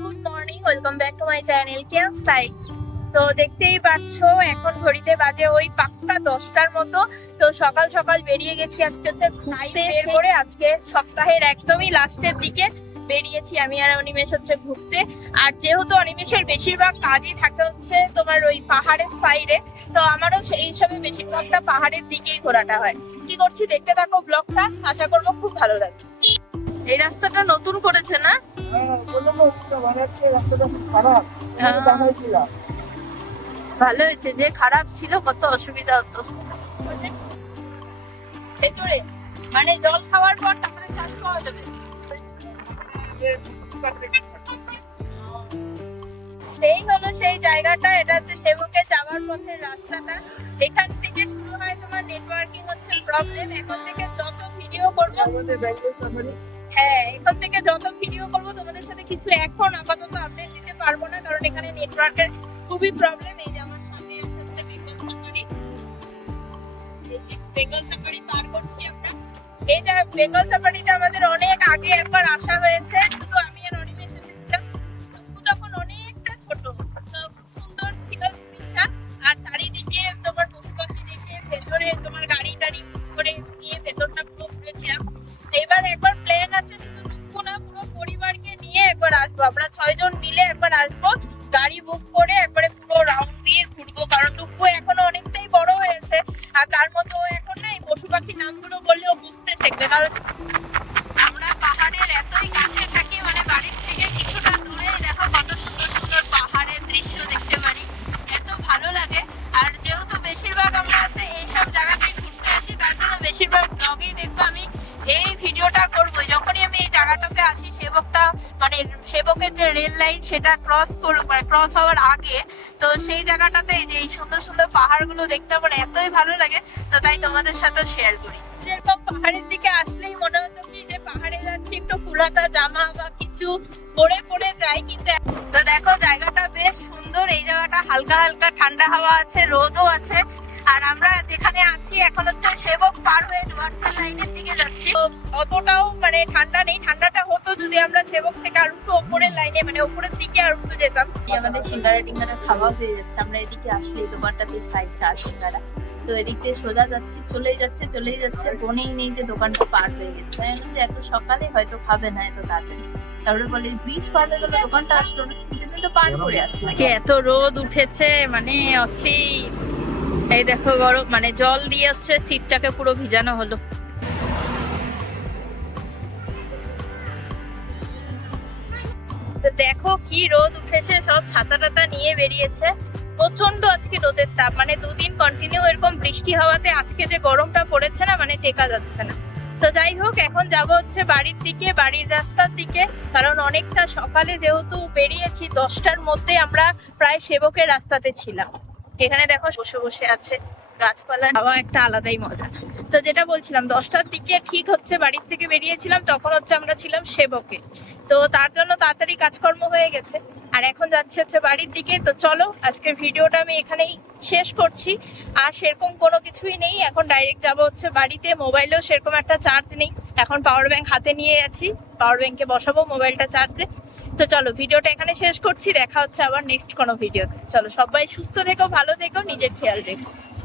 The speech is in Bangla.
Good morning, welcome back to my channel care style. তো দেখতেই পাচ্ছ এখন ঘড়িতে বাজে ওই পাক্কা 10টার মতো। তো সকাল সকাল বেরিয়ে গেছি আজকে হচ্ছে ঘুরতে। বের করে আজকে সপ্তাহের একদমই লাস্টের দিকে বেরিয়েছি আমি আর অনিমেষ হচ্ছে ঘুরতে। আর যেহেতু অনিমেষের বেশিরভাগ কাজই থাকে হচ্ছে তোমার ওই পাহাড়ের সাইডে, তো আমারও সেই হিসাবে বেশিরভাগটা পাহাড়ের দিকেই ঘোরাটা হয়। কি করছি দেখতে থাকো ব্লগটা, আশা করবো খুব ভালো লাগবে। এই রাস্তাটা নতুন করেছে না? ভালো হয়েছে, যে খারাপ ছিল কত অসুবিধা হতো ভেতরে, মানে জল খাওয়ার পর তারপরে শ্বাস পাওয়া যাবে। এই হলো সেই জায়গাটা, এটা হচ্ছে সেবকে যাওয়ার পথের রাস্তাটা। এখান থেকে শুরু হয় তোমার নেটওয়ার্কিং হচ্ছে প্রবলেম। এখন থেকে যত ভিডিও করবো, হ্যাঁ এখান থেকে যত ভিডিও করবো তোমাদের সাথে কিছু এখন আপাতত আপডেট দিতে পারবো না, কারণ এখানে নেটওয়ার্কের খুবই প্রবলেম। এই যে আমার সামনে আছে হচ্ছে বেঙ্গল সাফারি, বেঙ্গল সাফারি পার করছি আমরা। এই যে বেঙ্গল সাফারিতে আমাদের অনেক আগে একবার আসা হয়েছে, শুধু আমি আর অনিমেষ এসেছিলাম তখন অনেকটা ছোট। তো খুব সুন্দর ছিল দিনটা, আর চারিদিকে তোমার পশু পাখি দেখে ভেতরে তোমার গাড়ি টাড়ি করে নিয়ে ভেতরটা পুরো ঘুরেছিলাম। এবার একবার প্ল্যান আছে, শুধু টুকু না পুরো পরিবারকে নিয়ে একবার আসবো, আমরা 6 জন মিলে একবার আসবো, গাড়ি বুক করে একবারে পুরো রাউন্ড দিয়ে ঘুরবো। কারণ টুকু এখনো অনেকটাই বড় হয়েছে, আর তার মধ্যে ও এখন না এই পশু পাখির নামগুলো বললেও বুঝতে শিখবে। কারণ আমরা পাহাড়ের এতই কাছে থাকি, মানে বাড়ির থেকে কিছুটা দূরে দেখো কত সুন্দর সুন্দর পাহাড়ের দৃশ্য দেখতে পারি, এত ভালো লাগে। আর যেহেতু বেশিরভাগ আমরা হচ্ছে এইসব জায়গাতেই ঘুরতে আসি, তার জন্য বেশিরভাগ ব্লগেই দেখবো আমি এই ভিডিওটা করবো। যখনই আমি এই জায়গাটাতে আসি, সেবকটা মানে সেবকের যে রেল লাইন সেটা ক্রস হওয়ার আগে, তো সেই জায়গাটাতে এই যে এই সুন্দর সুন্দর পাহাড়গুলো দেখতে আমার এতই ভালো লাগে, তো তাই তোমাদের সাথে শেয়ার করি। যেরকম পাহাড়ের দিকে আসলেই মনে হতো কি যে পাহাড়ে যাচ্ছি, একটু ফুলহাতা জামা বা কিছু পরে যাই, কিন্তু তো দেখো জায়গাটা বেশ সুন্দর। এই জায়গাটা হালকা হালকা ঠান্ডা হাওয়া আছে, রোদও আছে। আর আমরা যেখানে আছি এখন হচ্ছে সেবক পার হয়ে ডুয়ার্সের লাইনের দিকে যাচ্ছি, তো অতটাও মানে ঠান্ডা নেই। ঠান্ডাটা হতো যদি আমরা সেবক থেকে আর একটু ওপরের লাইনে মানে ওপরের দিকে আর একটু যেতাম। আমাদের সিঙ্গারা টিঙ্গারা খাওয়া হয়ে যাচ্ছে, আমরা এদিকে আসলে এই দোকানটাতে খাই চা সিঙ্গারা। তো এদিক দিয়ে সোজা যাচ্ছি, চলেই যাচ্ছে, মনেই নেই যে দোকানটা পার হয়ে গেছে। তাই যে এত সকালে হয়তো খাবে না এত তাড়াতাড়ি, তারপরে বলে ব্রিজ পার হয়ে গেল, দোকানটা আসলো না, কিন্তু পার করে আসছে। আজকে এত রোদ উঠেছে মানে অস্থির। এই দেখো গরম, মানে জল দিয়ে হচ্ছে সিটটাকে পুরো ভিজানো হলো। তো দেখো কি রোদ উঠেছে, সব ছাতা টাতা নিয়ে বেরিয়েছে। প্রচন্ড আজকে রোদের তাপ, মানে 2 দিন কন্টিনিউ এরকম বৃষ্টি হওয়াতে আজকে যে গরমটা পড়েছে না, মানে টেকা যাচ্ছে না। তো যাই হোক, এখন যাব হচ্ছে বাড়ির দিকে, বাড়ির রাস্তার দিকে। কারণ অনেকটা সকালে যেহেতু বেরিয়েছি, 10টার মধ্যে আমরা প্রায় সেবকের রাস্তাতে ছিলাম। এখানে দেখো বসে বসে আছে, গাছপালার হাওয়া একটা আলাদাই মজা। তো যেটা বলছিলাম, 10টার দিকে ঠিক হচ্ছে বাড়ির থেকে বেরিয়েছিলাম, তখন হচ্ছে আমরা ছিলাম সেবকে। তো তার জন্য তাড়াতাড়ি কাজকর্ম হয়ে গেছে, আর এখন যাচ্ছি হচ্ছে বাড়ির দিকে। তো চলো আজকের ভিডিওটা আমি এখানেই শেষ করছি। আর সেরকম কোনো কিছুই নেই, এখন ডাইরেক্ট যাব হচ্ছে বাড়িতে। মোবাইলেও সেরকম একটা চার্জ নেই, এখন পাওয়ার ব্যাংক হাতে নিয়ে আছি, পাওয়ার ব্যাংকে বসাবো মোবাইলটা চার্জে। তো চলো ভিডিওটা এখানে শেষ করছি, দেখা হচ্ছে আবার নেক্সট কোনো ভিডিওতে। চলো সবাই সুস্থ থেকো, ভালো থেকো, নিজের খেয়াল রেখো।